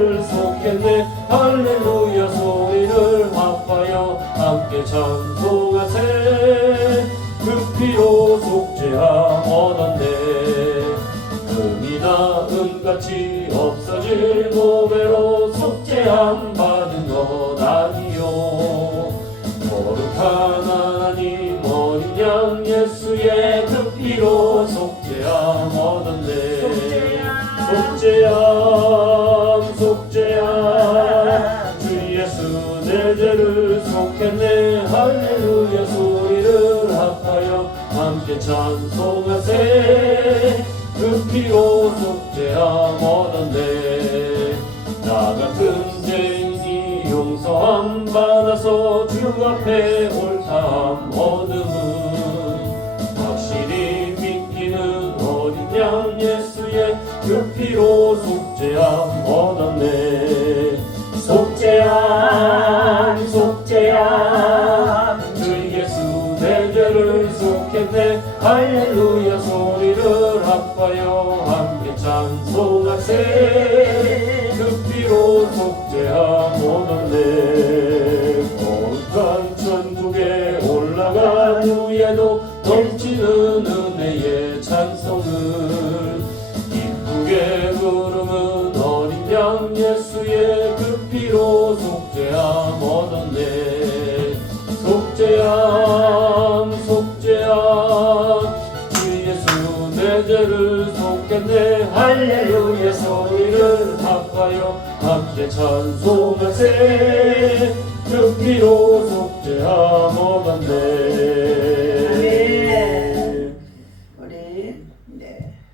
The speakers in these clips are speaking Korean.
제자를 속했네. 할렐루야 소리를 합하여 함께 찬송하세. 그 피로 속죄함 얻었네. 금이나 은같이 없어질 보배로 속죄함 받은 것 아니요. 거룩한 하나님 어린 양 예수의 그 피로 속죄함 얻었네. 속죄함 속죄함 주 예수 내 죄를 속했네. 할렐루야 소리를 합하여 함께 찬송하세. 그 피로 속죄함 얻었네. 나 같은 죄인이 용서함 받아서 주 앞에 옳다함 얻음은 확실히 믿기는 어린 양 예수의 그 피로 속죄함 얻었네. 속죄함 속죄함 주 예수 내 죄를 속했네. 할렐루야 소리를 합하여 함께 찬송하세. 그 피로 속죄함 얻었네. 거룩한 천국에 올라간 후에도 넘치는 은혜의 찬송을 기쁘게 부르는 어린 양 예수의 그 피로 속죄함 얻었네. 속죄함 속죄함 주 예수 내 죄를 속했네. 할렐루야 소리를 합하여 함께 찬송하세. 그 피로 속죄함 얻었네. 우리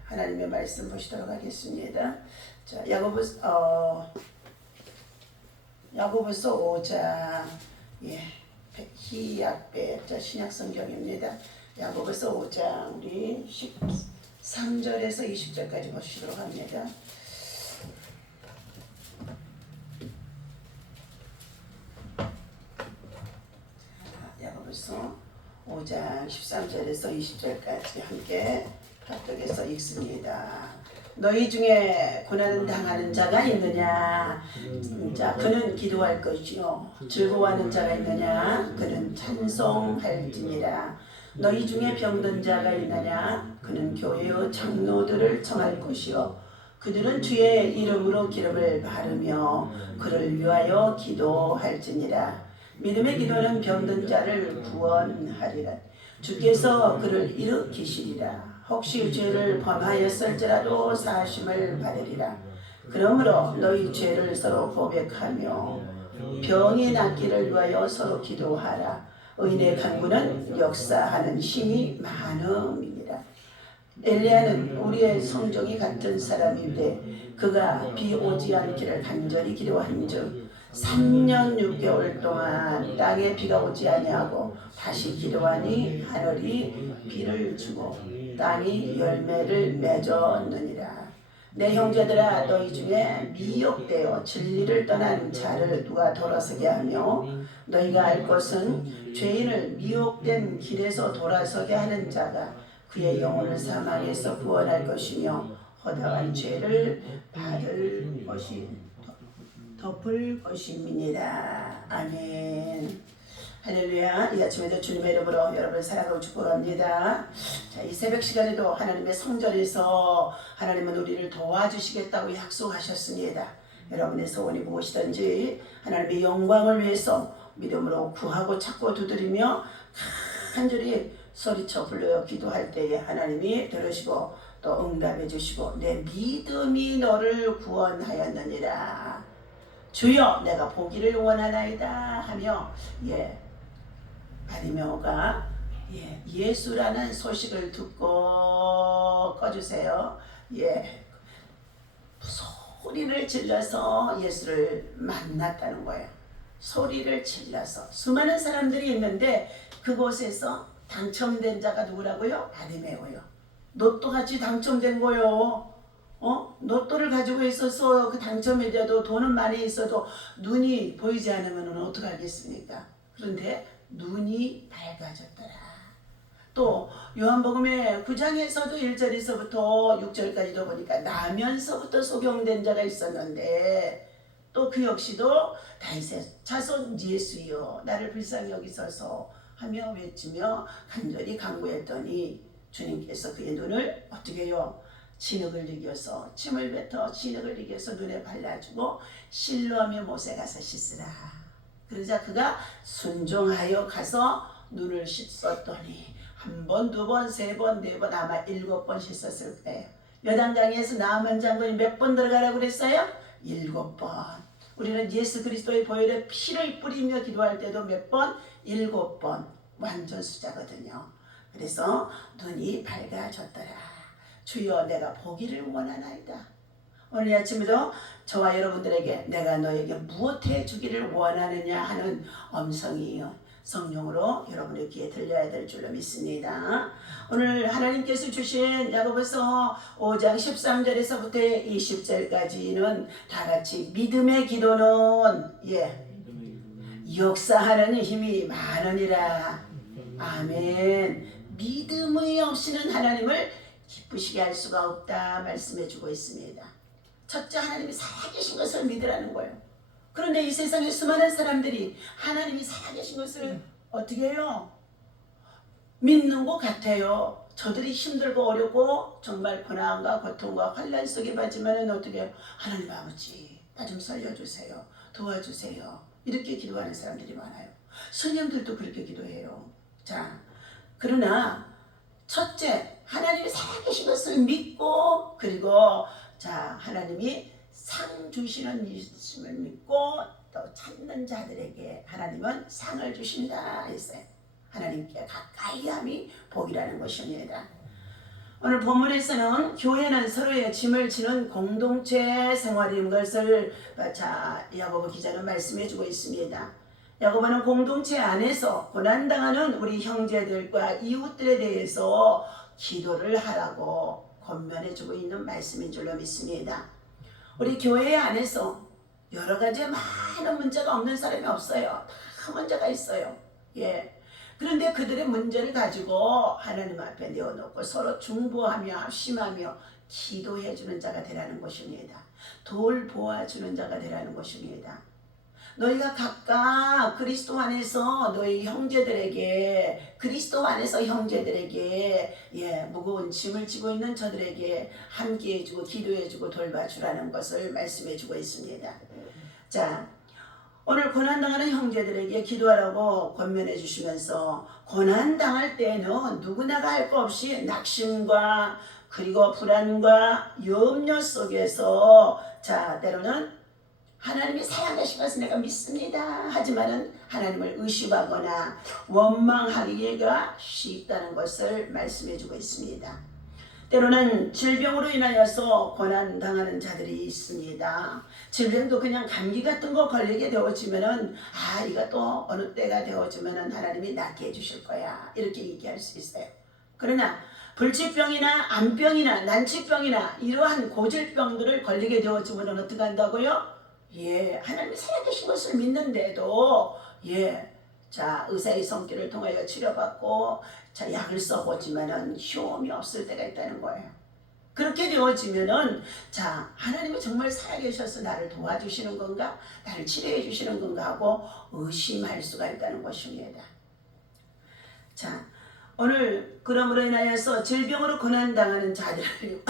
하나님의 말씀 보시도록 하겠습니다. 자, 야고보서 5장 희약배 신약 성경입니다. 야고보서 5장 우리 13절에서 20절까지 보시도록 합니다. 야고보서 5장 13절에서 20절까지 함께 합독해서 읽습니다. 너희 중에 고난을 당하는 자가 있느냐? 자, 그는 기도할 것이요 즐거워하는 자가 있느냐? 그는 찬송할지니라. 너희 중에 병든 자가 있느냐? 그는 교회의 장로들을 청할 것이요 그들은 주의 이름으로 기름을 바르며 그를 위하여 기도할지니라. 믿음의 기도는 병든 자를 구원하리라. 주께서 그를 일으키시리라. 혹시 죄를 범하였을지라도 사하심을 받으리라. 그러므로 너희 죄를 서로 고백하며 병이 낫기를 위하여 서로 기도하라. 의인의 간구는 역사하는 힘이 많음이니라. 엘리야는 우리의 성정이 같은 사람인데 그가 비 오지 않기를 간절히 기도한즉 3년 6개월 동안 땅에 비가 오지 아니하고 다시 기도하니 하늘이 비를 주고 땅이 열매를 맺었느니라. 내 형제들아 너희 중에 미혹되어 진리를 떠난 자를 누가 돌아서게 하며 너희가 알 것은 죄인을 미혹된 길에서 돌아서게 하는 자가 그의 영혼을 사망에서 구원할 것이며 허다한 죄를 덮을 것임이니라. 아멘. 할렐루야. 이 아침에도 주님의 이름으로 여러분을 사랑하고 축복합니다. 자, 이 새벽 시간에도 하나님의 성전에서 하나님은 우리를 도와주시겠다고 약속하셨습니다. 여러분의 소원이 무엇이든지 하나님의 영광을 위해서 믿음으로 구하고 찾고 두드리며 간절히 소리쳐 불러요 기도할 때에 하나님이 들으시고 또 응답해 주시고 내 믿음이 너를 구원하였느니라. 주여 내가 보기를 원하나이다 하며 바리메오가 예수라는 소식을 듣고 꺼주세요. 소리를 질러서 예수를 만났다는 거예요. 소리를 질러서 수많은 사람들이 있는데 그곳에서 당첨된 자가 누구라고요? 바리메오요. 로또같이 당첨된 거요. 로또를 가지고 있어서 그 당첨이 돼도 돈은 많이 있어도 눈이 보이지 않으면 어떡하겠습니까? 그런데 눈이 밝아졌더라. 또 요한복음의 9장에서도 1절에서부터 6절까지도 보니까 나면서부터 소경된 자가 있었는데 또 그 역시도 다윗의 자손 예수여 나를 불쌍히 여기소서 하며 외치며 간절히 간구했더니 주님께서 그의 눈을 어떻게 해요? 진흙을 이겨서 침을 뱉어 진흙을 이겨서 눈에 발라주고 실로하며 못에 가서 씻으라. 그러자 그가 순종하여 가서 눈을 씻었더니 한 번, 두 번, 세 번, 네 번 아마 7번 씻었을 거예요. 여단강에서 나만 장군이 몇 번 들어가라고 그랬어요? 7번. 우리는 예수 그리스도의 보혈에 피를 뿌리며 기도할 때도 몇 번? 7번. 완전 숫자거든요. 그래서 눈이 밝아졌더라. 주여 내가 보기를 원하나이다. 오늘 아침에도 저와 여러분들에게 내가 너에게 무엇해 주기를 원하느냐 하는 음성이 성령으로 여러분의 귀에 들려야 될 줄로 믿습니다. 오늘 하나님께서 주신 야고보서 5장 13절에서부터 20절까지는 다같이 믿음의 기도는 역사하는 힘이 많으니라. 아멘. 믿음이 없이는 하나님을 기쁘시게 할 수가 없다 말씀해 주고 있습니다. 첫째 하나님이 살아계신 것을 믿으라는 거예요. 그런데 이 세상에 수많은 사람들이 하나님이 살아계신 것을 어떻게 해요? 믿는 것 같아요. 저들이 힘들고 어렵고 정말 고난과 고통과 환난 속에 빠지면 어떻게 해요? 하나님 아버지 나 좀 살려주세요. 도와주세요. 이렇게 기도하는 사람들이 많아요. 성령들도 그렇게 기도해요. 자, 그러나 첫째 하나님이 살아계신 것을 믿고 그리고 자 하나님이 상 주시는 예수님을 믿고 또 찾는 자들에게 하나님은 상을 주신다 했어요. 하나님께 가까이 함이 복이라는 것입니다. 오늘 본문에서는 교회는 서로의 짐을 지는 공동체 생활인 것을 자 야고보 기자는 말씀해 주고 있습니다. 야고보는 공동체 안에서 고난당하는 우리 형제들과 이웃들에 대해서 기도를 하라고 권면해 주고 있는 말씀인 줄로 믿습니다. 우리 교회 안에서 여러 가지 많은 문제가 없는 사람이 없어요. 다 문제가 있어요. 그런데 그들의 문제를 가지고 하나님 앞에 내어놓고 서로 중보하며 합심하며 기도해 주는 자가 되라는 것입니다. 돌보아주는 자가 되라는 것입니다. 너희가 각각 그리스도 안에서 너희 형제들에게 그리스도 안에서 형제들에게 무거운 짐을 지고 있는 저들에게 함께해주고 기도해주고 돌봐주라는 것을 말씀해주고 있습니다. 자, 오늘 고난당하는 형제들에게 기도하라고 권면해 주시면서 고난당할 때는 누구나가 할 것 없이 낙심과 그리고 불안과 염려 속에서 자 때로는 하나님이 살아계신 것을 내가 믿습니다. 하지만은 하나님을 의심하거나 원망하기가 쉽다는 것을 말씀해 주고 있습니다. 때로는 질병으로 인하여서 고난당하는 자들이 있습니다. 질병도 그냥 감기 같은 거 걸리게 되어지면은 이거 또 어느 때가 되어지면은 하나님이 낫게 해주실 거야 이렇게 얘기할 수 있어요. 그러나 불치병이나 암병이나 난치병이나 이러한 고질병들을 걸리게 되어지면은 어떻게 한다고요? 하나님이 살아계신 것을 믿는데도 자 의사의 손길을 통하여 치료받고 자 약을 써보지만은 효험이 없을 때가 있다는 거예요. 그렇게 되어지면은 자 하나님이 정말 살아계셔서 나를 도와주시는 건가, 나를 치료해 주시는 건가 하고 의심할 수가 있다는 것입니다. 자 오늘 그러므로 인하여서 질병으로 고난당하는 자들을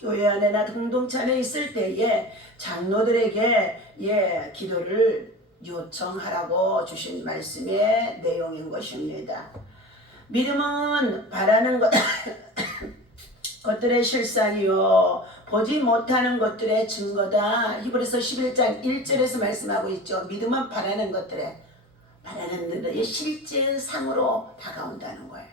교회 안에나 공동체 안에 있을 때에 장로들에게 기도를 요청하라고 주신 말씀의 내용인 것입니다. 믿음은 바라는 것들의 실상이요 보지 못하는 것들의 증거다. 히브리서 11장 1절에서 말씀하고 있죠. 믿음은 바라는 것들의 실제 상으로 다가온다는 거예요.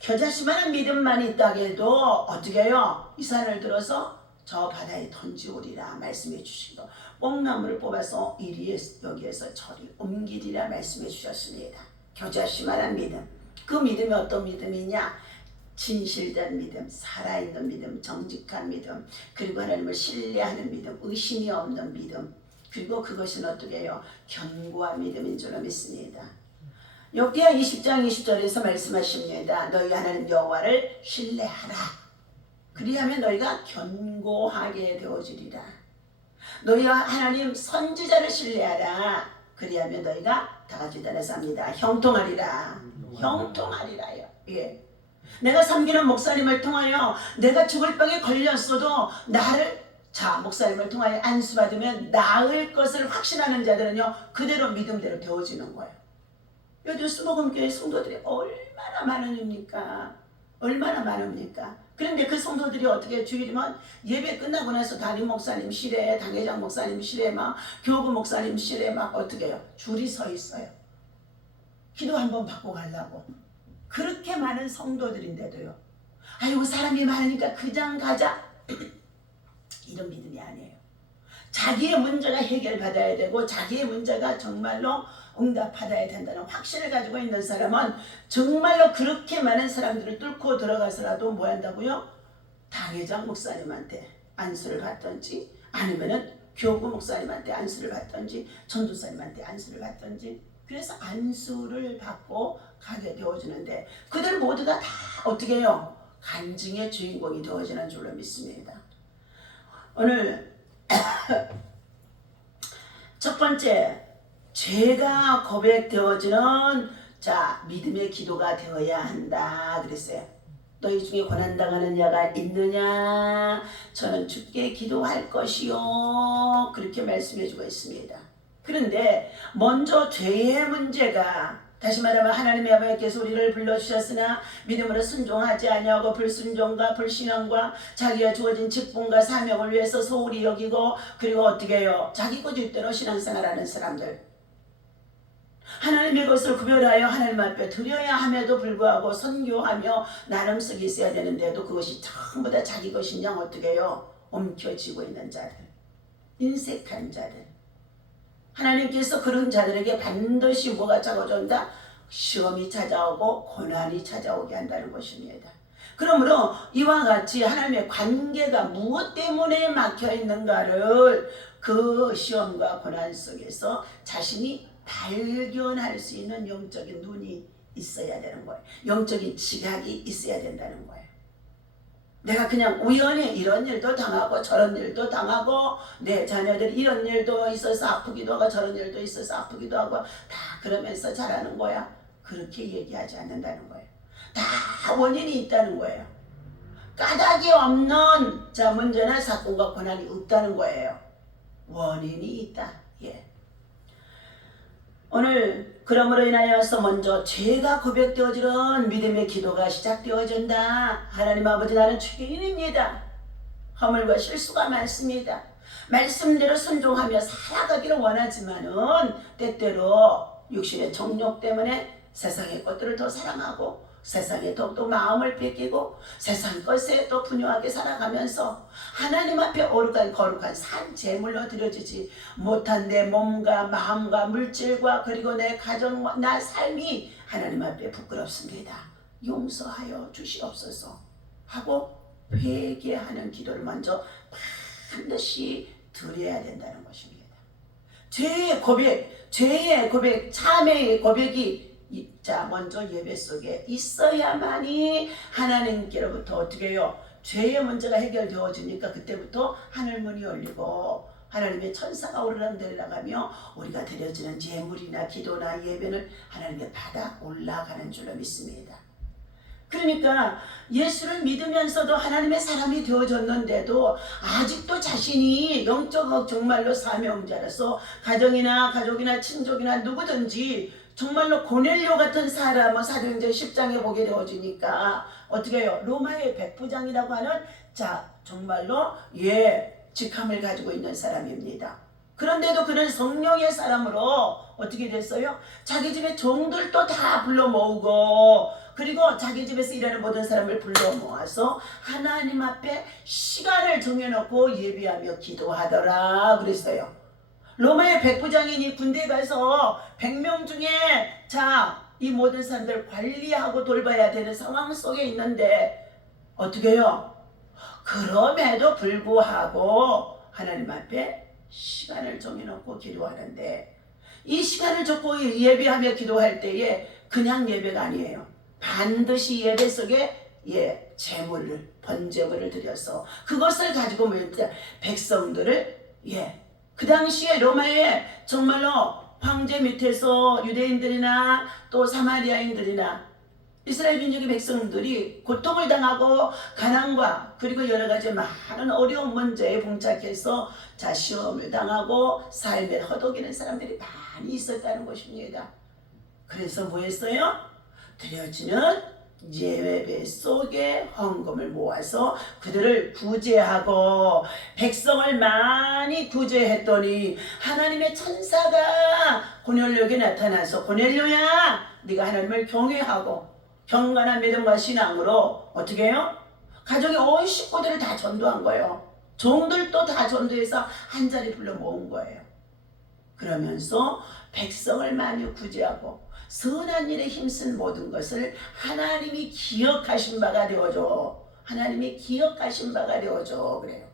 겨자씨만한 믿음만 있다고 해도 어떻게 해요? 이 산을 들어서 저 바다에 던지오리라 말씀해 주시고 뽕나무를 뽑아서 이리 여기에서 저리 옮기리라 말씀해 주셨습니다. 겨자씨만한 믿음. 그 믿음이 어떤 믿음이냐? 진실된 믿음, 살아있는 믿음, 정직한 믿음, 그리고 하나님을 신뢰하는 믿음, 의심이 없는 믿음, 그리고 그것은 어떻게 해요? 견고한 믿음인 줄로 믿습니다. 역대하 20장 20절에서 말씀하십니다. 너희 하나님 여호와를 신뢰하라. 그리하면 너희가 견고하게 되어지리라. 너희가 하나님 선지자를 신뢰하라. 그리하면 너희가 다 같이 단에 삽니다. 형통하리라. 형통하리라요. 예. 내가 섬기는 목사님을 통하여 내가 죽을 병에 걸렸어도 나를 목사님을 통하여 안수받으면 나을 것을 확신하는 자들은요 그대로 믿음대로 되어지는 거예요. 요즘 수복음교회 성도들이 얼마나 많으니까 얼마나 많습니까? 그런데 그 성도들이 어떻게 주일이면 예배 끝나고 나서 담임 목사님실에 당회장 목사님실에 막 교구 목사님실에 막 어떻게 해요? 줄이 서 있어요. 기도 한번 받고 가려고. 그렇게 많은 성도들인데도요. 아이고 사람이 많으니까 그냥 가자. 이런 믿음이 아니에요. 자기의 문제가 해결받아야 되고 자기의 문제가 정말로 응답받아야 된다는 확신을 가지고 있는 사람은 정말로 그렇게 많은 사람들을 뚫고 들어가서라도 뭐 한다고요? 당회장 목사님한테 안수를 받든지 아니면은 교구 목사님한테 안수를 받든지 전도사님한테 안수를 받든지 그래서 안수를 받고 가게 되어지는데 그들 모두가 다 어떻게 해요? 간증의 주인공이 되어지는 줄로 믿습니다. 오늘 첫 번째 죄가 고백되어지는 믿음의 기도가 되어야 한다 그랬어요. 너희 중에 고난당하는 자가 있느냐? 저는 주께 기도할 것이요. 그렇게 말씀해주고 있습니다. 그런데 먼저 죄의 문제가 다시 말하면 하나님의 아버지께서 우리를 불러주셨으나 믿음으로 순종하지 아니하고 불순종과 불신앙과 자기가 주어진 직분과 사명을 위해서 소홀히 여기고 그리고 어떻게 해요? 자기 고집대로 신앙생활하는 사람들 하나님의 것을 구별하여 하나님 앞에 드려야 함에도 불구하고 선교하며 나름속에 있어야 되는데도 그것이 전부 다 자기 것인 양 어떻게 해요? 옮겨지고 있는 자들 인색한 자들 하나님께서 그런 자들에게 반드시 뭐가 찾아온다? 시험이 찾아오고 고난이 찾아오게 한다는 것입니다. 그러므로 이와 같이 하나님의 관계가 무엇 때문에 막혀있는가를 그 시험과 고난 속에서 자신이 발견할 수 있는 영적인 눈이 있어야 되는 거예요. 영적인 지각이 있어야 된다는 거예요. 내가 그냥 우연히 이런 일도 당하고 저런 일도 당하고 내 자녀들이 이런 일도 있어서 아프기도 하고 저런 일도 있어서 아프기도 하고 다 그러면서 자라는 거야. 그렇게 얘기하지 않는다는 거예요. 다 원인이 있다는 거예요. 까닭이 없는 문제나 사건과 고난이 없다는 거예요. 원인이 있다. 예. 오늘 그러므로 인하여서 먼저 죄가 고백되어지는 믿음의 기도가 시작되어진다. 하나님 아버지 나는 죄인입니다. 허물과 실수가 많습니다. 말씀대로 순종하며 살아가기를 원하지만은 때때로 육신의 정욕 때문에 세상의 것들을 더 사랑하고 세상에 더욱더 마음을 뺏기고 세상 것에 또 분유하게 살아가면서 하나님 앞에 거룩한 산 제물로 드려지지 못한 내 몸과 마음과 물질과 그리고 내 가정 나 삶이 하나님 앞에 부끄럽습니다. 용서하여 주시옵소서 하고 회개하는 기도를 먼저 반드시 드려야 된다는 것입니다. 죄의 고백, 참회의 고백이 먼저 예배 속에 있어야만이 하나님께로부터 어떻게 해요? 죄의 문제가 해결되어지니까 그때부터 하늘문이 열리고 하나님의 천사가 오르락내리락하며 우리가 드려지는 제물이나 기도나 예배는 하나님의 받아 올라가는 줄로 믿습니다. 그러니까 예수를 믿으면서도 하나님의 사람이 되어졌는데도 아직도 자신이 영적 정말로 사명자로서 가정이나 가족이나 친족이나 누구든지 정말로 고넬료 같은 사람은 사도행전 10장에 보게 되어지니까 어떻게 해요? 로마의 백부장이라고 하는 정말로 직함을 가지고 있는 사람입니다. 그런데도 그는 성령의 사람으로 어떻게 됐어요? 자기 집에 종들도 다 불러 모으고 그리고 자기 집에서 일하는 모든 사람을 불러 모아서 하나님 앞에 시간을 정해놓고 예배하며 기도하더라 그랬어요. 로마의 백부장이니 군대에 가서 100명 중에 이 모든 사람들 관리하고 돌봐야 되는 상황 속에 있는데 어떻게 해요? 그럼에도 불구하고 하나님 앞에 시간을 정해놓고 기도하는데 이 시간을 잡고 예배하며 기도할 때에 그냥 예배가 아니에요. 반드시 예배 속에 제물을 번제물을 드려서 그것을 가지고 백성들을 예, 그 당시에 로마에 정말로 황제 밑에서 유대인들이나 또 사마리아인들이나 이스라엘 민족의 백성들이 고통을 당하고 가난과 그리고 여러 가지 많은 어려운 문제에 봉착해서 자 시험을 당하고 삶에 허덕이는 사람들이 많이 있었다는 것입니다. 그래서 뭐 했어요? 드려지는 예배 속에 헌금을 모아서 그들을 구제하고 백성을 많이 구제했더니 하나님의 천사가 고넬료에게 나타나서 고넬료야 네가 하나님을 경외하고 경건한 믿음과 신앙으로 어떻게 해요? 가족의 온 식구들을 다 전도한 거예요. 종들도 다 전도해서 한 자리 불러 모은 거예요. 그러면서 백성을 많이 구제하고 선한 일에 힘쓴 모든 것을 하나님이 기억하신 바가 되어줘. 하나님이 기억하신 바가 되어줘. 그래요.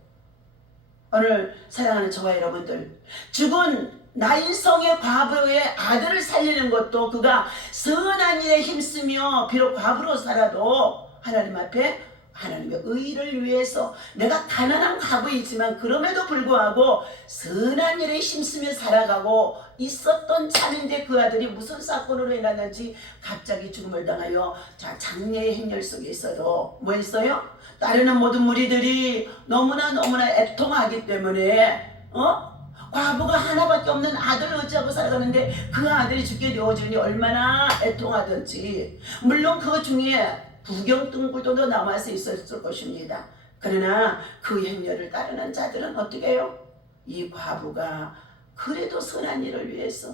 오늘 사랑하는 저와 여러분들, 죽은 나인성의 과부의 아들을 살리는 것도 그가 선한 일에 힘쓰며 비록 과부로 살아도 하나님 앞에 하나님의 의를 위해서 내가 가난한 과부이지만 그럼에도 불구하고 선한 일에 힘쓰며 살아가고 있었던 참인데 그 아들이 무슨 사건으로 인하는지 갑자기 죽음을 당하여 자 장례의 행렬 속에 있어도 뭐 했어요? 따르는 모든 무리들이 너무나 애통하기 때문에 과부가 하나밖에 없는 아들을 의지하고 살아가는데 그 아들이 죽게 되어지니 얼마나 애통하든지 물론 그 중에 부경등불도 남아서 있었을 것입니다. 그러나 그 행렬을 따르는 자들은 어떻게 해요? 이 과부가 그래도 선한 일을 위해서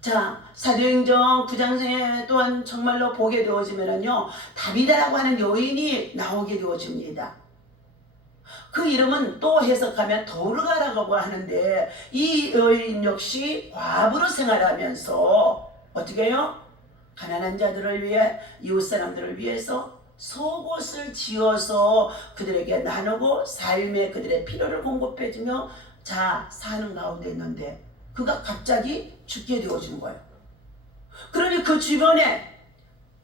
자 사도행전 9장에 또한 정말로 보게 되어지면요 다비다라고 하는 여인이 나오게 되어집니다. 그 이름은 또 해석하면 도르가라고 하는데 이 여인 역시 과부로 생활하면서 어떻게 해요? 가난한 자들을 위해 이웃 사람들을 위해서 속옷을 지어서 그들에게 나누고 삶에 그들의 필요를 공급해주며 자 사는 가운데 있는데 그가 갑자기 죽게 되어진 거예요. 그러니 그 주변에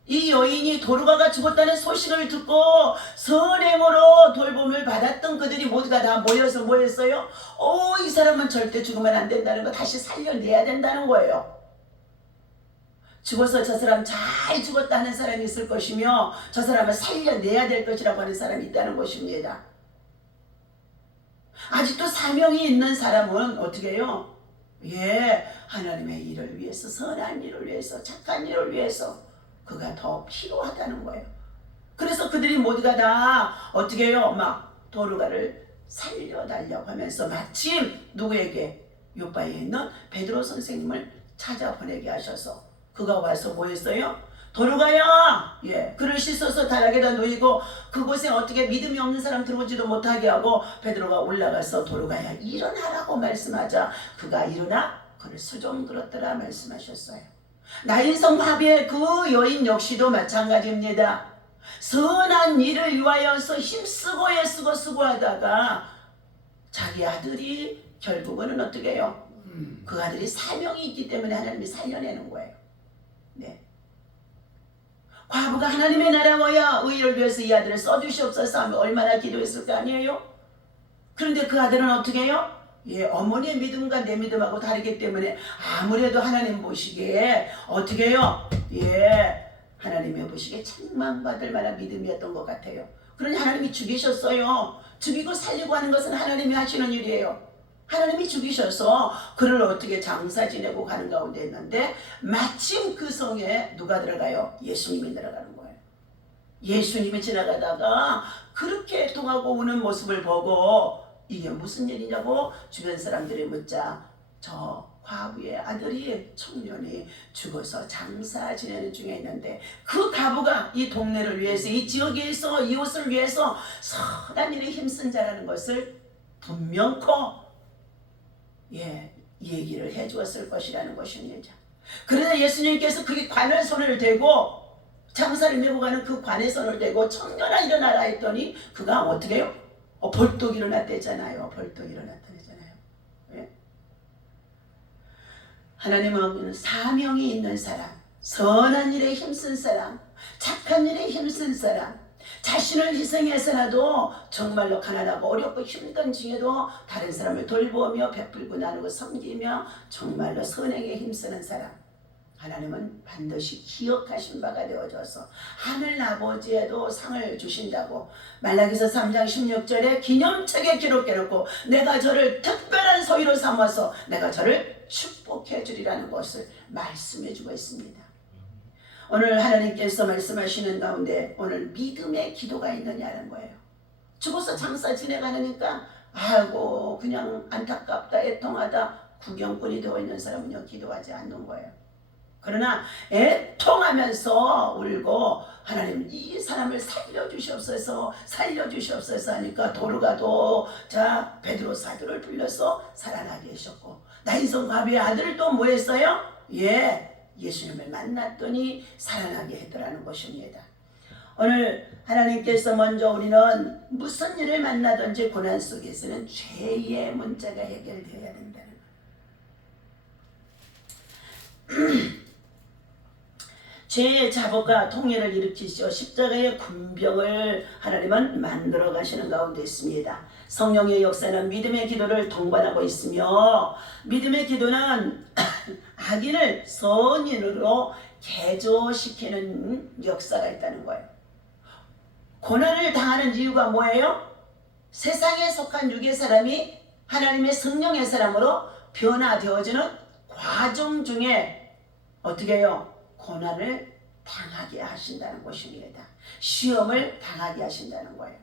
이 여인이 도르가가 죽었다는 소식을 듣고 선행으로 돌봄을 받았던 그들이 모두가 다 모여서 뭐 했어요? 이 사람은 절대 죽으면 안 된다는 거 다시 살려내야 된다는 거예요. 죽어서 저 사람 잘 죽었다 하는 사람이 있을 것이며 저 사람을 살려내야 될 것이라고 하는 사람이 있다는 것입니다. 아직도 사명이 있는 사람은 어떻게 해요? 하나님의 일을 위해서 선한 일을 위해서 착한 일을 위해서 그가 더 필요하다는 거예요. 그래서 그들이 모두가 다 어떻게 해요? 막 도르가를 살려달라고 하면서 마침 누구에게? 요바에 있는 베드로 선생님을 찾아보내게 하셔서 그가 와서 뭐 했어요? 도르가야! 그를 씻어서 다락에다 놓이고 그곳에 어떻게 믿음이 없는 사람 들어오지도 못하게 하고 베드로가 올라가서 도르가야 일어나라고 말씀하자 그가 일어나 그를 수종 들었더라 말씀하셨어요. 나인성 화비의 그 여인 역시도 마찬가지입니다. 선한 일을 위하여서 힘쓰고 애쓰고 수고하다가 자기 아들이 결국은 어떻게 해요? 그 아들이 사명이 있기 때문에 하나님이 살려내는 거예요. 과부가 하나님의 나라와야 의를 위해서 이 아들을 써주시옵소서 하며 얼마나 기도했을 거 아니에요? 그런데 그 아들은 어떻게 해요? 어머니의 믿음과 내 믿음하고 다르기 때문에 아무래도 하나님 보시기에 어떻게 해요? 하나님의 보시기에 책망받을 만한 믿음이었던 것 같아요. 그러니 하나님이 죽이셨어요. 죽이고 살리고 하는 것은 하나님이 하시는 일이에요. 하나님이 죽이셔서 그를 어떻게 장사 지내고 가는 가운데 있는데 마침 그 성에 누가 들어가요? 예수님이 들어가는 거예요. 예수님이 지나가다가 그렇게 애통하고 우는 모습을 보고 이게 무슨 일이냐고 주변 사람들이 묻자 저 과부의 아들이 청년이 죽어서 장사 지내는 중에 있는데 그 과부가 이 동네를 위해서 이 지역에서 이웃을 위해서 선한 일에 힘쓴 자라는 것을 분명코 얘기를 해주었을 것이라는 것입니다. 그러나 예수님께서 그 관에 손을 대고 장사를 메고 가는 그 관에 손을 대고 청년아 일어나라 했더니 그가 어떻게 해요? 벌떡 일어났대잖아요. 벌떡 일어났다잖아요. 하나님은 사명이 있는 사람, 선한 일에 힘쓴 사람, 착한 일에 힘쓴 사람, 자신을 희생해서라도 정말로 가난하고 어렵고 힘든 중에도 다른 사람을 돌보며 베풀고 나누고 섬기며 정말로 선행에 힘쓰는 사람, 하나님은 반드시 기억하신 바가 되어져서 하늘 아버지에도 상을 주신다고 말라기서 3장 16절에 기념책에 기록해놓고 내가 저를 특별한 소유로 삼아서 내가 저를 축복해 주리라는 것을 말씀해 주고 있습니다. 오늘 하나님께서 말씀하시는 가운데 오늘 믿음의 기도가 있느냐는 거예요. 죽어서 장사 지내가니까 아이고 그냥 안타깝다 애통하다 구경꾼이 되어 있는 사람은요 기도하지 않는 거예요. 그러나 애통하면서 울고 하나님 이 사람을 살려주시옵소서 살려주시옵소서 하니까 도르가도 자 베드로 사도를 불러서 살아나게 하셨고 나인성 가비의 아들도 뭐 했어요? 예수님을 만났더니 살아나게 했더라는 것입니다. 오늘 하나님께서 먼저 우리는 무슨 일을 만나든지 고난 속에서는 죄의 문제가 해결되어야 된다는 거예요. 죄의 자복과 통해를 일으키시어 십자가의 군병을 하나님은 만들어 가시는 가운데 있습니다. 성령의 역사는 믿음의 기도를 동반하고 있으며 믿음의 기도는 악인을 선인으로 개조시키는 역사가 있다는 거예요. 고난을 당하는 이유가 뭐예요? 세상에 속한 육의 사람이 하나님의 성령의 사람으로 변화되어지는 과정 중에 어떻게 해요? 고난을 당하게 하신다는 것입니다. 시험을 당하게 하신다는 거예요.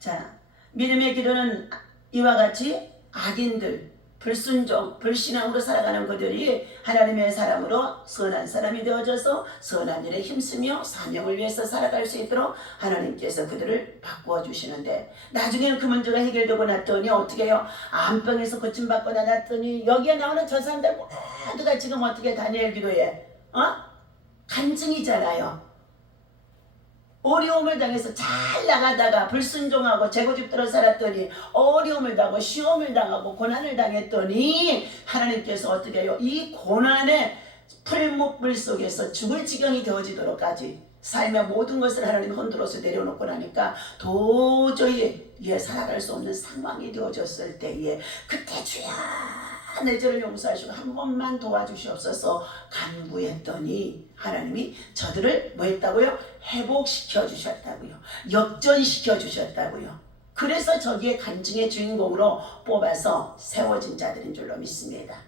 자, 믿음의 기도는 이와 같이 악인들, 불순종, 불신앙으로 살아가는 그들이 하나님의 사람으로 선한 사람이 되어져서 선한 일에 힘쓰며 사명을 위해서 살아갈 수 있도록 하나님께서 그들을 바꾸어 주시는데 나중에는 그 문제가 해결되고 났더니 어떻게 해요? 암병에서 고침받고 나왔더니 여기에 나오는 저 사람들 모두가 지금 어떻게 다니엘 기도에 간증이잖아요. 어려움을 당해서 잘 나가다가 불순종하고 제고집대로 살았더니 어려움을 당하고 시험을 당하고 고난을 당했더니 하나님께서 어떻게 해요? 이 고난의 풀목불 속에서 죽을 지경이 되어지도록까지 삶의 모든 것을 하나님 흔들어서 내려놓고 나니까 도저히 살아갈 수 없는 상황이 되어졌을 때에 그때 주여 내 죄를 용서하시고 한 번만 도와주시옵소서 간구했더니 하나님이 저들을 뭐 했다고요? 회복시켜 주셨다고요. 역전시켜 주셨다고요. 그래서 저기에 간증의 주인공으로 뽑아서 세워진 자들인 줄로 믿습니다.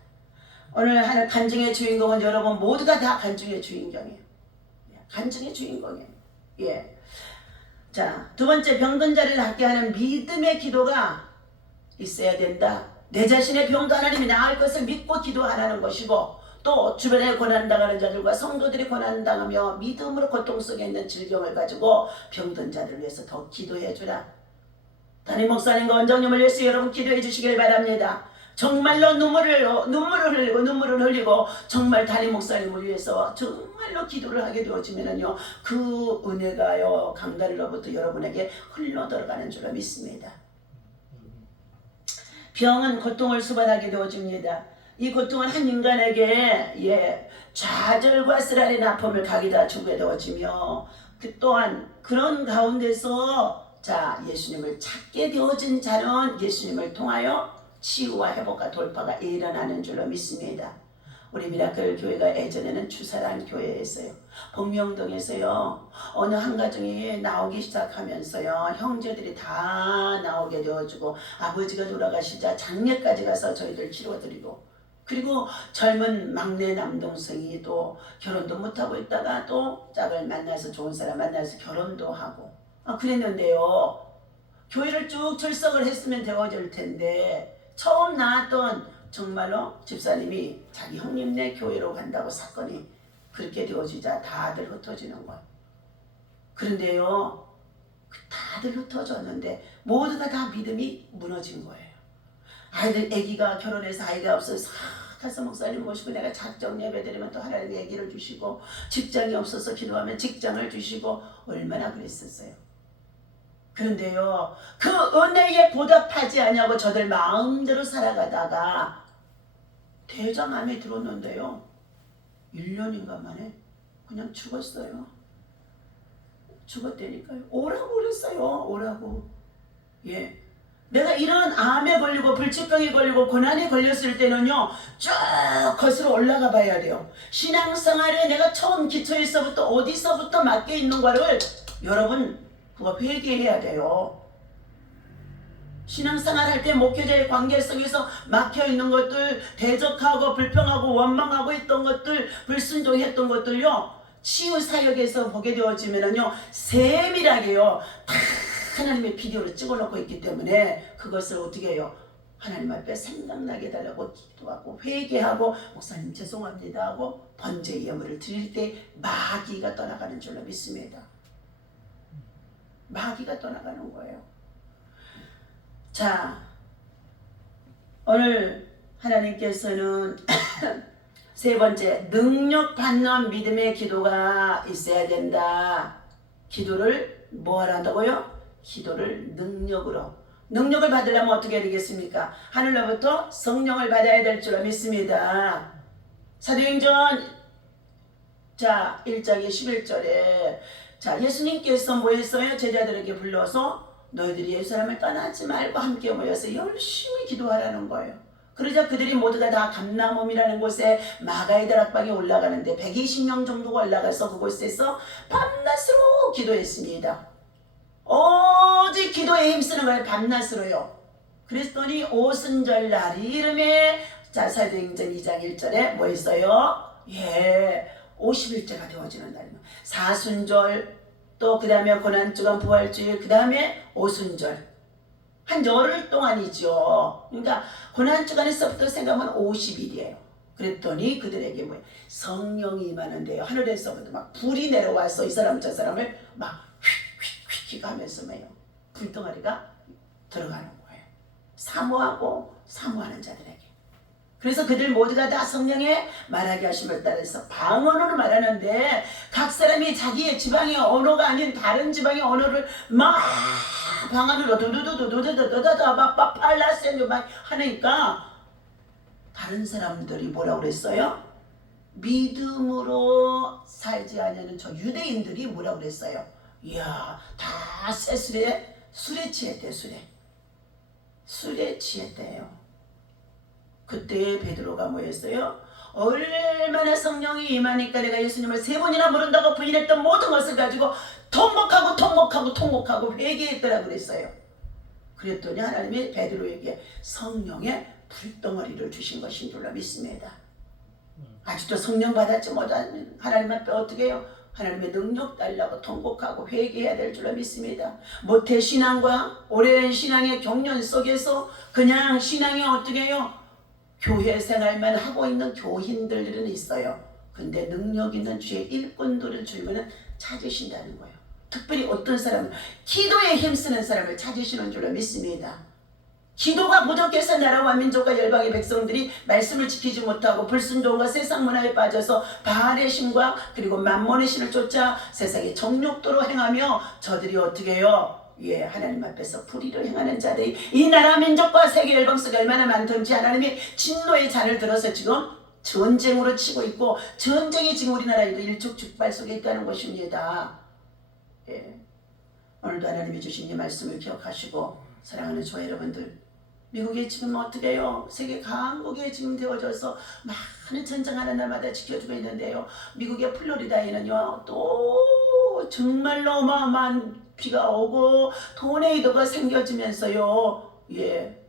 오늘 하는 간증의 주인공은 여러분 모두가 다 간증의 주인공이에요. 간증의 주인공이에요. 자, 두 번째 병든 자를 낫게 하는 믿음의 기도가 있어야 된다. 내 자신의 병도 하나님이 나을 것을 믿고 기도하라는 것이고 또 주변에 고난당하는 자들과 성도들이 고난당하며 믿음으로 고통 속에 있는 질병을 가지고 병든 자들을 위해서 더 기도해 주라. 담임 목사님과 원장님을 위해서 여러분 기도해 주시길 바랍니다. 정말로 눈물을 흘리고 정말 담임 목사님을 위해서 정말로 기도를 하게 되어지면은요 그 은혜가요 강다리로부터 여러분에게 흘러 들어가는 줄로 믿습니다. 병은 고통을 수반하게 되어집니다. 이 고통은 한 인간에게 좌절과 쓰라린 아픔을 각이다 주게 되어지며 또한 그런 가운데서 자 예수님을 찾게 되어진 자는 예수님을 통하여 치유와 회복과 돌파가 일어나는 줄로 믿습니다. 우리 미라클 교회가 예전에는 주사랑 교회였어요. 복명동에서요 어느 한 가정이 나오기 시작하면서요 형제들이 다 나오게 되어주고 아버지가 돌아가시자 장례까지 가서 저희들 치료드리고 그리고 젊은 막내 남동생이 또 결혼도 못하고 있다가 또 짝을 만나서 좋은 사람 만나서 결혼도 하고 그랬는데요 교회를 쭉 출석을 했으면 되어질 텐데 처음 나왔던 정말로 집사님이 자기 형님네 교회로 간다고 사건이 그렇게 되어지자 다들 흩어지는 거예요. 그런데요 다들 흩어졌는데 모두가 다 믿음이 무너진 거예요. 아기가 결혼해서 아이가 없어서 가서 목사님 모시고 내가 작정 예배 드리면 또 하나님 아기를 주시고 직장이 없어서 기도하면 직장을 주시고 얼마나 그랬었어요. 그런데요 그 은혜에 보답하지 않냐고 저들 마음대로 살아가다가 대장암이 들었는데요 1년인가 만에 그냥 죽었어요. 죽었다니까요. 오라고 그랬어요. 오라고. 예. 내가 이런 암에 걸리고 불치병에 걸리고 고난에 걸렸을 때는요, 쭉 거슬러 올라가 봐야 돼요. 신앙생활에 내가 처음 기초에서부터 어디서부터 맡겨 있는 거를 여러분 그거 회개해야 돼요. 신앙생활 할 때 목회자의 관계 속에서 막혀 있는 것들, 대적하고 불평하고 원망하고 있던 것들, 불순종했던 것들요, 치유 사역에서 보게 되어지면은요, 세밀하게요, 다 하나님의 비디오를 찍어놓고 있기 때문에 그것을 어떻게 해요? 하나님 앞에 생각나게 해달라고 기도하고 회개하고 목사님 죄송합니다 하고 번제 예물을 드릴 때 마귀가 떠나가는 줄로 믿습니다. 마귀가 떠나가는 거예요. 자, 오늘 하나님께서는 세 번째, 능력받는 믿음의 기도가 있어야 된다. 기도를 뭐 하란다고요? 기도를 능력으로. 능력을 받으려면 어떻게 해야 되겠습니까? 하늘로부터 성령을 받아야 될 줄 믿습니다. 사도행전 1장의 11절에 예수님께서 뭐 했어요? 제자들에게 불러서 너희들이 예루살렘을 떠나지 말고 함께 모여서 열심히 기도하라는 거예요. 그러자 그들이 모두가 다 감람홈이라는 곳에 마가의 다락방에 올라가는데 120명 정도가 올라가서 그곳에서 밤낮으로 기도했습니다. 오직 기도에 힘쓰는 거예요. 밤낮으로요. 그랬더니 오순절 날이 이름에 사도행전 2장 1절에 뭐 있어요? 50일째가 되어지는 날입니다. 사순절, 또 그 다음에 고난주간 부활주일, 그 다음에 오순절. 한 열흘 동안이죠. 그러니까 고난주간에서부터 생각하면 50일이에요. 그랬더니 그들에게 뭐예요? 성령이 임하는데요. 하늘에서부터 막 불이 내려와서 이 사람 저 사람을 막 휙휙휙 하면서 뭐예요? 불덩어리가 들어가는 거예요. 사모하는 자들에게. 그래서 그들 모두가 다 성령의 말하게 하심을 따라서 방언으로 말하는데 각 사람이 자기의 지방의 언어가 아닌 다른 지방의 언어를 막 방언으로 두두두두두두두두두 막 팔라센 막 하니까 다른 사람들이 뭐라고 그랬어요? 믿음으로 살지 않는 저 유대인들이 뭐라고 그랬어요? 이야, 다 술에 취했대. 술에 취했대요. 그때 베드로가 뭐 했어요? 얼마나 성령이 임하니까 내가 예수님을 3번이나 모른다고 부인했던 모든 것을 가지고 통곡하고 회개했더라 그랬어요. 그랬더니 하나님이 베드로에게 성령의 불덩어리를 주신 것인 줄로 믿습니다. 아직도 성령 받았지 못한 하나님 앞에 어떻게 해요? 하나님의 능력 달라고 통곡하고 회개해야 될 줄로 믿습니다. 모태신앙과 오랜 신앙의 경륜 속에서 그냥 신앙이 어떻게 해요? 교회 생활만 하고 있는 교인들은 있어요. 근데 능력 있는 주의 일꾼들을 주님은 찾으신다는 거예요. 특별히 어떤 사람은 기도에 힘쓰는 사람을 찾으시는 줄로 믿습니다. 기도가 부족해서 나라와 민족과 열방의 백성들이 말씀을 지키지 못하고 불순종과 세상 문화에 빠져서 바알의 신과 그리고 만몬의 신을 쫓아 세상의 정욕도로 행하며 저들이 어떻게 해요? 하나님 앞에서 불의를 행하는 자들이 이 나라 민족과 세계 열방 속에 얼마나 많든지 하나님이 진노의 잔을 들어서 지금 전쟁으로 치고 있고 전쟁이 지금 우리나라에도 일촉즉발 속에 있다는 것입니다. 오늘도 하나님이 주신 이 말씀을 기억하시고 사랑하는 저 여러분들, 미국에 지금 어떻게 해요? 세계 강국에 지금 되어져서 많은 전쟁하는 날마다 지켜주고 있는데요. 미국의 플로리다에는요 또 정말로 어마어마한 비가 오고 토네이도가 생겨지면서요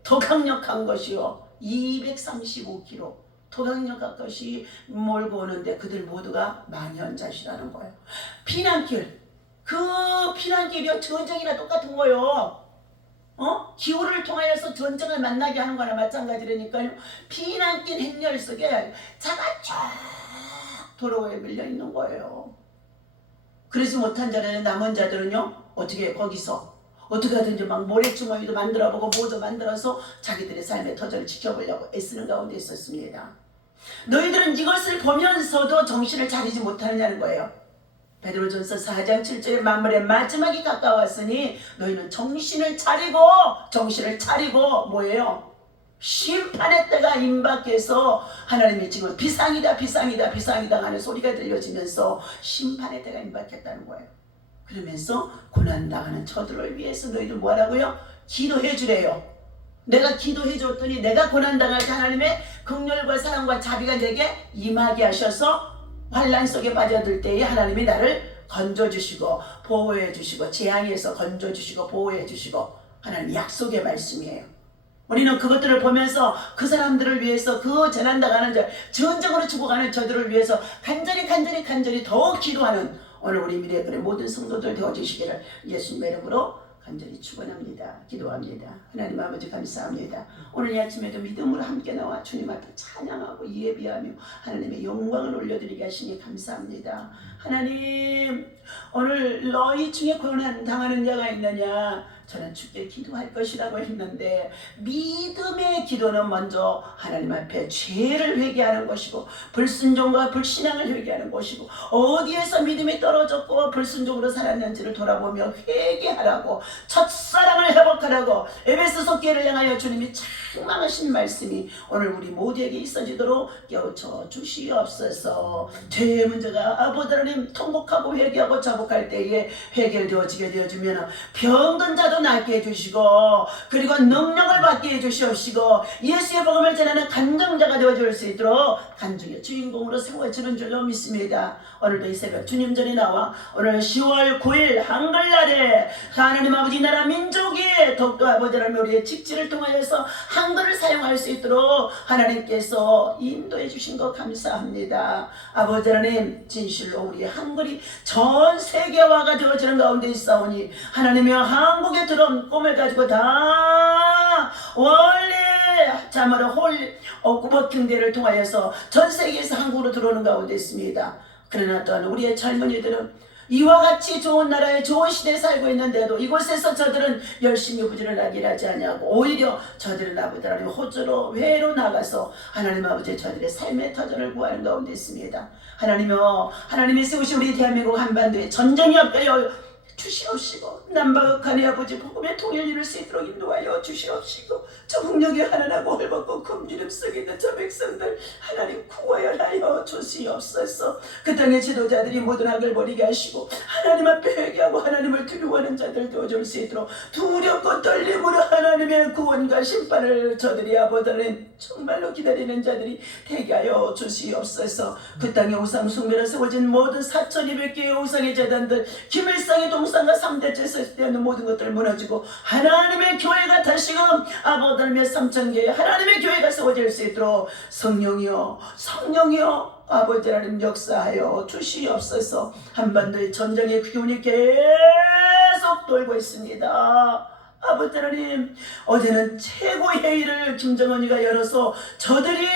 더 강력한 것이요 235km 더 강력한 것이 몰고 오는데 그들 모두가 망연자실하는 거예요. 피난길, 그 피난길이요 전쟁이나 똑같은 거예요. 기후를 통하여서 전쟁을 만나게 하는 거나 마찬가지라니까요. 피난길 행렬 속에 차가 쫙 도로에 밀려 있는 거예요. 그러지 못한 자들은 남은 자들은요 어떻게 거기서 어떻게 하든지 막 모래주머니도 만들어보고 뭐도 만들어서 자기들의 삶의 터전을 지켜보려고 애쓰는 가운데 있었습니다. 너희들은 이것을 보면서도 정신을 차리지 못하느냐는 거예요. 베드로전서 4장 7절에 만물의 마지막이 가까웠으니 너희는 정신을 차리고 뭐예요? 심판의 때가 임박해서 하나님이 지금 비상이다 하는 소리가 들려지면서 심판의 때가 임박했다는 거예요. 그러면서 고난당하는 저들을 위해서 너희들 뭐하라고요? 기도해 주래요. 내가 기도해 줬더니 내가 고난당할 때 하나님의 긍휼과 사랑과 자비가 내게 임하게 하셔서 환난 속에 빠져들 때에 하나님이 나를 건져주시고 보호해 주시고 재앙에서 건져주시고 보호해 주시고 하나님 약속의 말씀이에요. 우리는 그것들을 보면서 그 사람들을 위해서 그 재난당하는 자 전적으로 죽어가는 저들을 위해서 간절히 더욱 기도하는 오늘 우리 미래의 모든 성도들 되어주시기를 예수님의 이름으로 간절히 축원합니다. 기도합니다. 하나님 아버지 감사합니다. 오늘 이 아침에도 믿음으로 함께 나와 주님 앞에 찬양하고 예비하며 하나님의 영광을 올려드리게 하시니 감사합니다. 하나님 오늘 너희 중에 고난 당하는 자가 있느냐? 저는 주께 기도할 것이라고 했는데 믿음의 기도는 먼저 하나님 앞에 죄를 회개하는 것이고 불순종과 불신앙을 회개하는 것이고 어디에서 믿음이 떨어졌고 불순종으로 살았는지를 돌아보며 회개하라고 첫사랑을 회복하라고 에베소서 교회를 향하여 주님이 책망하신 말씀이 오늘 우리 모두에게 있어지도록 깨우쳐 주시옵소서. 죄의 문제가 아버지 하나님 통곡하고 회개하고 자복할 때에 해결되어지게 되어주면 병든 자도 낫게 해주시고 그리고 능력을 받게 해주시옵시고 예수의 복음을 전하는 간증자가 되어줄 수 있도록 간증의 주인공으로 세워지는 줄로 믿습니다. 오늘도 이 새벽 주님 전에 나와 오늘 10월 9일 한글날에 하나님 아버지 나라 민족이 더욱더 아버지 하나님 우리의 직지를 통하여서 한글을 사용할 수 있도록 하나님께서 인도해 주신 것 감사합니다. 아버지 하나님 진실로 우리의 한글이 전 세계화가 되어지는 가운데 있사오니 하나님이여 한국에 들어온 꿈을 가지고 다 원래 참으로 워킹대를 통하여서 전 세계에서 한국으로 들어오는 가운데 있습니다. 그러나 또한 우리의 젊은이들은 이와 같이 좋은 나라에 좋은 시대에 살고 있는데도 이곳에서 저들은 열심히 부지런하게 일하지 아니하고 오히려 저들은 아버지 하나님 호주로 외로 나가서 하나님 아버지 저들의 삶의 터전을 구하는 가운데 있습니다. 하나님이여 하나님이 세우신 우리 대한민국 한반도에 전쟁이 없게 주시옵시고 남바극한의 아버지 복음의 통일을 이룰 수 있도록 인도하여 주시옵시고 적응력이 하나나고 헐벗고 금기름 속에 있는 저 백성들 하나님 구하여 주시옵소서. 그 땅의 지도자들이 모든 악을 버리게 하시고 하나님 앞에 회개하고 하나님을 두려워하는 자들 되어줄 수 있도록 두렵고 떨림으로 하나님의 구원과 심판을 저들이 아버지 하나님 정말로 기다리는 자들이 되게 하여 주시옵소서. 그 땅의 우상 숭배로 세워진 모든 4200개의 우상의 재단들 김일성의 동상과 3대 제사에 대한 모든 것들을 무너지고 하나님의 교회가 다시금 아버지 하나님의 3000개의 하나님의 교회가 세워질 수 있도록 성령이여 아버지 하나님 역사하여 주시옵소서. 한반도의 전쟁의 기운이 계속 돌고 있습니다. 아버지 하나님 어제는 최고의 회의를 김정은이가 열어서 저들이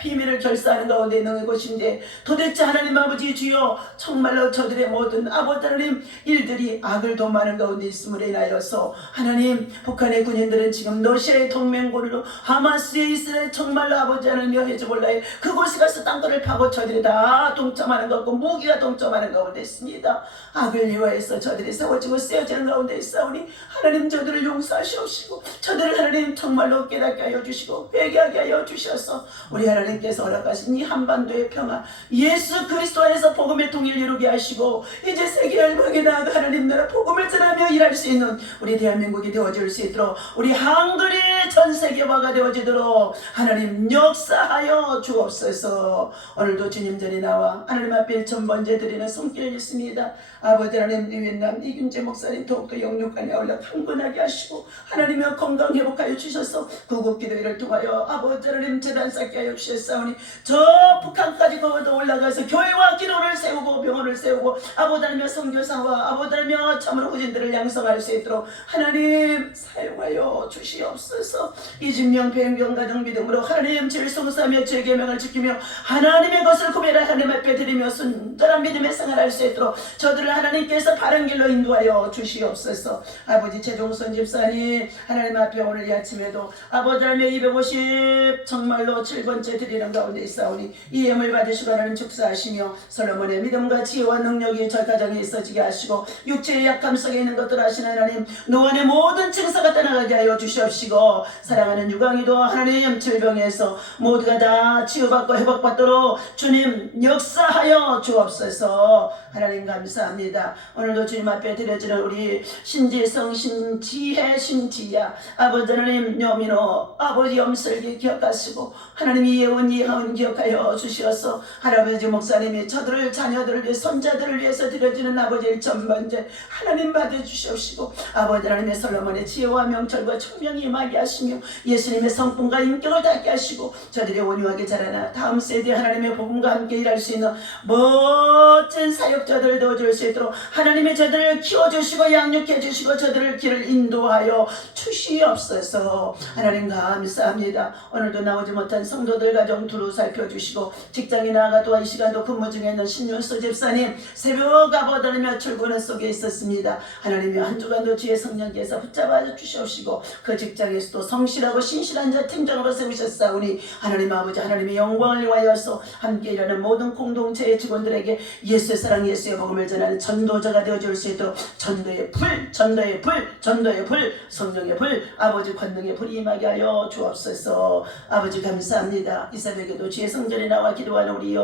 비밀을 결사하는 가운데 있는 것인데 도대체 하나님 아버지 주여 정말로 저들의 모든 아버지 하나님 일들이 악을 도모하는 가운데 있음으로 인하여서 하나님 북한의 군인들은 지금 러시아의 동맹군으로 하마스의 이스라엘 정말로 아버지 하나님 헤즈볼라의 그곳에 가서 땅굴을 파고 저들이 다 동참하는 것 같고 무기가 동참하는 가운데 있습니다. 악을 위하여서 저들이 세워지고 쓰여지는 가운데 있사오니 하나님 저들을 용서하시옵시고 저들을 하나님 정말로 깨닫게 하여 주시고 회개하게 하여 주셔서 우리 하나님께서 허락하신 이 한반도의 평화 예수 그리스도 안에서 복음의 통일을 이루게 하시고 이제 세계 열방에 나아가 하나님 나라 복음을 전하며 일할 수 있는 우리 대한민국이 되어질 수 있도록 우리 한글이 전 세계화가 되어지도록 하나님 역사하여 주옵소서. 오늘도 주님 전에 나와 하나님 앞에 천번제 드리는 손길이 있습니다. 아버지 하나님 위엔남 이균재 목사님 더욱더 영육간에 올라 강건하게 하시고 하나님의 건강 회복하여 주셔서 구국기도회를 통하여 아버지 하나님 재단 쌓게 하여 주셨사오니 저 북한까지 거기도 올라가서 교회와 기도를 세우고 병원을 세우고 아버지 하나님의 선교사와 아버지 하나님의 참으로 후진들을 양성할 수 있도록 하나님 사용하여 주시옵소서. 이진명 배행경 가정 믿음으로 하나님 죄를 송사하며 죄 계명을 지키며 하나님의 것을 구별하여 하나님 앞에 드리며 순전한 믿음의 생활할 수 있도록 저들을 하나님께서 바른 길로 인도하여 주시옵소서. 아버지 최종선지 집사님 하나님 앞에 오늘 이 아침에도 아버지 하나님의 250 정말로 7번째 드리는 가운데 있사오니 이 예물 받으시고 하나님 축사하시며 솔로몬의 믿음과 지혜와 능력이 저 가정에 있어지게 하시고 육체의 약함 속에 있는 것들 하시는 하나님 노안의 모든 증서가 떠나가게 하여 주시옵시고 사랑하는 유광이도 하나님 질병에서 모두가 다 치유받고 회복받도록 주님 역사하여 주옵소서. 하나님 감사합니다. 오늘도 주님 앞에 드려지는 우리 신지성, 신지혜, 신지야 아버지 하나님 여민호 아버지 염슬기 기억하시고 하나님 이예원 이하은 기억하여 주시어서 할아버지 목사님이 저들을 자녀들을 위해 손자들을 위해서 드려지는 아버지의 전번제 하나님 받아주시옵시고 아버지 하나님의 솔로몬의 지혜와 명철과 총명이 임하게 하시며 예수님의 성품과 인격을 닿게 하시고 저들이 온유하게 자라나 다음 세대 하나님의 복음과 함께 일할 수 있는 멋진 사역자들을 도와줄 수 있도록 하나님의 저들을 키워주시고 양육해 주시고 저들을 길을 인도하여 주시옵소서. 하나님 감사합니다. 오늘도 나오지 못한 성도들 가정 두루 살펴주시고 직장에 나가도 이 시간도 근무 중에 있는 신윤수 집사님 새벽 아버다르며 출근은 속에 있었습니다. 하나님이 한 주간도 주의 성령께서 붙잡아 주시옵시고 그 직장에서도 성실하고 신실한 자 팀장으로 세우셨사오니 하나님 아버지 하나님의 영광을 위하여서 함께 일하는 모든 공동체의 직원들에게 예수의 사랑 예수의 복음을 전하는 전도자가 되어줄 수 있도록 전도의 불 전도의 불 전도의 불 성령의 불 아버지 권능의 불이 임하게 하여 주옵소서. 아버지 감사합니다. 이 새벽에도 주의 성전에 나와 기도하는 우리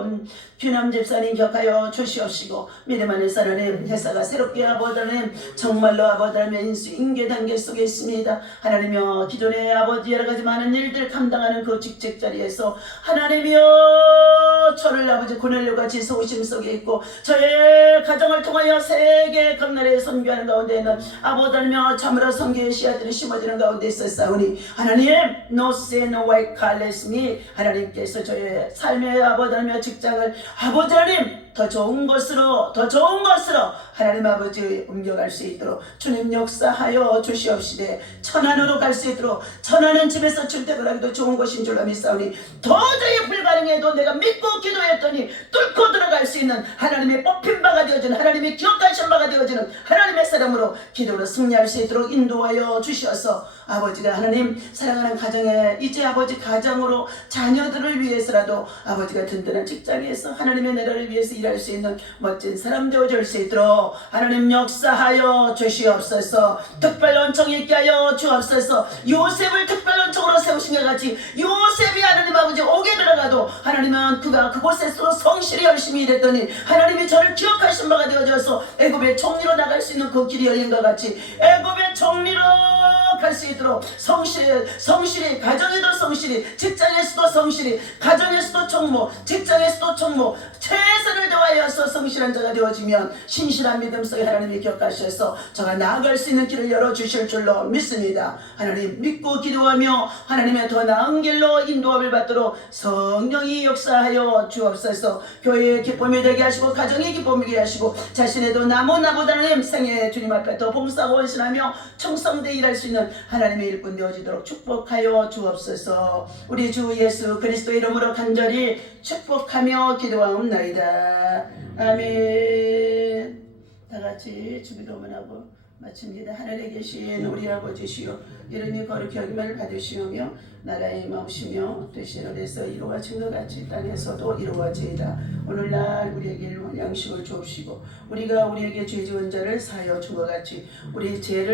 규남 집사님 기억하여 주시옵시고 믿음 안에서 하나님 회사가 새롭게 아버지 하나님 정말로 아버지 하나님의 인수 인계 단계 속에 있습니다. 하나님이여 기존에 아버지 여러가지 많은 일들 감당하는 그 직책 자리에서 하나님이여 저를 아버지 고넬료가 지소우심 속에 있고 저의 가정을 통하여 세계 각나라에 선교하는 가운데 있는 아버지 하나님이여 참으로 선교의 씨앗들이 심어지는 가운데 있었사오니 하나님 노세 노와이 칼레스니 하나님께서 저의 삶의 아버지 하나님의 직장을 아버지 하나님 더 좋은 것으로 하나님 아버지 옮겨갈 수 있도록 주님 역사하여 주시옵시되 천안으로 갈 수 있도록 천안은 집에서 출퇴근하기도 좋은 곳인 줄로 믿사오니 도저히 불가능해도 내가 믿고 기도했더니 뚫고 들어갈 수 있는 하나님의 뽑힌 바가 되어지는 하나님의 기억하신 바가 되어지는 하나님의 사람으로 기도로 승리할 수 있도록 인도하여 주셔서 아버지가 하나님 사랑하는 가정에 이제 아버지 가정으로 자녀들을 위해서라도 아버지가 든든한 직장에서 하나님의 나라를 위해서 일할 수 있는 멋진 사람 되어줄 수 있도록 하나님 역사하여 주시옵소서. 특별 은총 있게 하여 주옵소서. 요셉을 특별 은총으로 세우신 것 같이 요셉이 하나님 아버지 옥에 들어가도 하나님은 그가 그곳에서 성실히 열심히 일했더니 하나님이 저를 기억하신 바가 되어져서 애굽의 총리로 나갈 수 있는 그 길이 열린 것 같이 애굽의 총리로 갈 수 있도록 성실히 가정에도 성실히 직장에서도 성실히 가정에서도 총무 직장에서도 총무 최선을 다하여서 성실한 자가 되어지면 신실한 믿음 속에 하나님이 기억하셔서 저가 나아갈 수 있는 길을 열어주실 줄로 믿습니다. 하나님 믿고 기도하며 하나님의 더 나은 길로 인도함을 받도록 성령이 역사하여 주옵소서. 교회의 기쁨이 되게 하시고 가정의 기쁨이 되게 하시고 자신에도 나보다는 생애 주님 앞에 더 봉사하고 헌신하며 충성되게 일할 수 있는 하나님의 일꾼 되어지도록 축복하여 주옵소서. 우리 주 예수 그리스도의 이름으로 간절히 축복하며 기도하옵나이다. 아멘. 다같이 주기도문 하고 마칩니다. 하늘에 계신 우리 아버지시여 이름이 거룩히 여김을 받으시오며 나라의 임하시며 되신 어디서 이루어진 것 같이 땅에서도 이루어지이다. 오늘날 우리에게 일용할 양식을 주옵시고 우리가 우리에게 죄 지은 자를 사하여 준 것 같이 우리 죄를